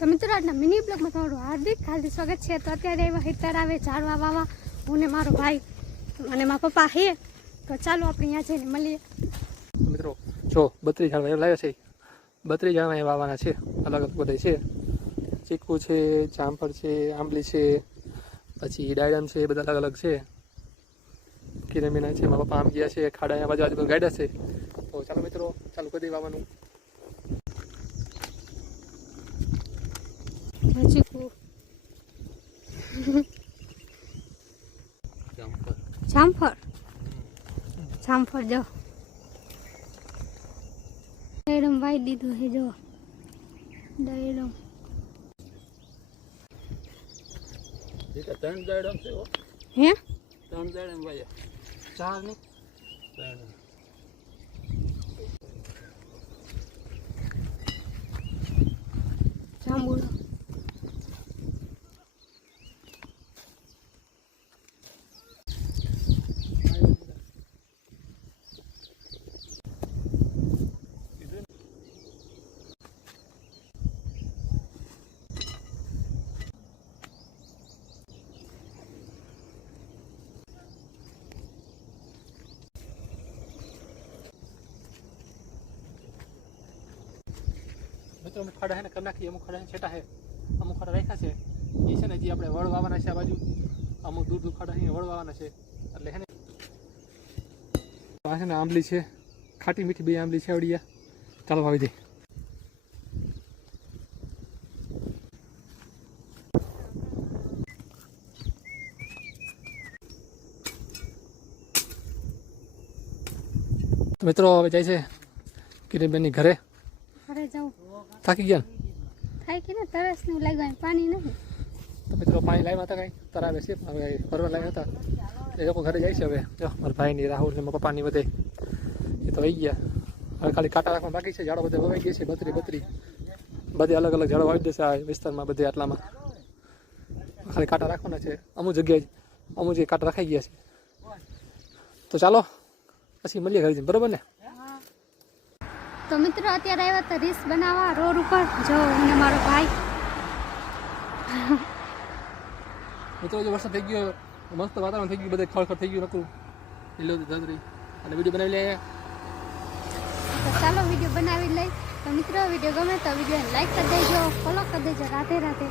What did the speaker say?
તો મિત્રો આજના મિની બ્લોગમાં તમારું હાર્દિક સ્વાગત છે। તો અત્યારે એવા હિતર આવે ઝાડવા વાવા હું ને મારો ભાઈ અને મારા પપ્પા હે। તો ચાલો આપણે અહીંયા જઈને મળીએ। મિત્રો જો 32 ઝાડવા એવા લાવ્યા છે। 32 ઝાડવા એ વાવવાના છે, અલગ અલગ બધા છે। ચીકુ છે, જામફળ છે, આંબલી છે, પછી ડાયડમ છે, બધા અલગ અલગ છે। કિરમીના છે, મારા પપ્પા આમ ગયા છે, ખાડા બાજુ આજુ ગાડ્યા છે। તો ચાલો મિત્રો ચાલુ કરી દઈએ વાવવાનું। ચીકુ જામફળ જો ડાયડમ વાઈ દીધું છે। જો ડાયડમ ત્રણ ડાયડમ છે હે 3 ડાયડમ વાયા 4 ની જાંબુડો મિત્રો અમુક ખાડા હે ને કરી નાખીએ, અમુક ખાડા છેટા હે, અમુક ખાડા રાખ્યા છે એ છે ને જે આપણે વળ વાવવાના છે। આ બાજુ અમુક દૂર દૂર ખાડા અહીંયા વળ વાવવાના છે એટલે હે ને આ છે ને આંબલી છે, ખાટી મીઠી બે આંબલી છે આવડિયા। ચાલો વાવી દે। તો મિત્રો હવે જાય છે કિરણબેનની ઘરે જાઉં થાકી ગયા થાય કે ને તરસ નું લાગ્યું પાણી નહીં। તો મિત્રો પાણી લાવ્યા હતા કાંઈ તરાવે છે, હવે ફરવા લાવ્યા હતા એ લોકો ઘરે જાય છે। હવે જો મારા ભાઈની રાહુલ ને મારા પપ્પાની બધે એ તો વહી ગયા। હવે ખાલી કાંટા રાખવા બાકી છે। ઝાડો બધે વવાઈ ગયા છે, 32 બધે અલગ અલગ ઝાડો વાવી દેશે આ વિસ્તારમાં બધે આટલામાં। ખાલી કાંટા રાખવાના છે, અમુક જગ્યાએ અમુક જગ્યાએ કાંટા રખાઈ ગયા છે। તો ચાલો પછી મળીએ ઘરે જઈને, બરોબર ને? તો મિત્રો અત્યારે આવ્યા તો રીસ બનાવવા રોડ ઉપર જો અને મારો ભાઈ મિત્રો જો વરસાદ થઈ ગયો, મસ્ત વાતાવરણ થઈ ગયું, બધે ખળખળ થઈ ગયું નકરું લીલો ધરતી અને વિડીયો બનાવી લે। તો ચાલો વિડીયો બનાવી લઈ। તો મિત્રો વિડીયો ગમે તો વિડીયોને લાઈક કરી દેજો, ફોલો કરી દેજો। રાધે રાધે।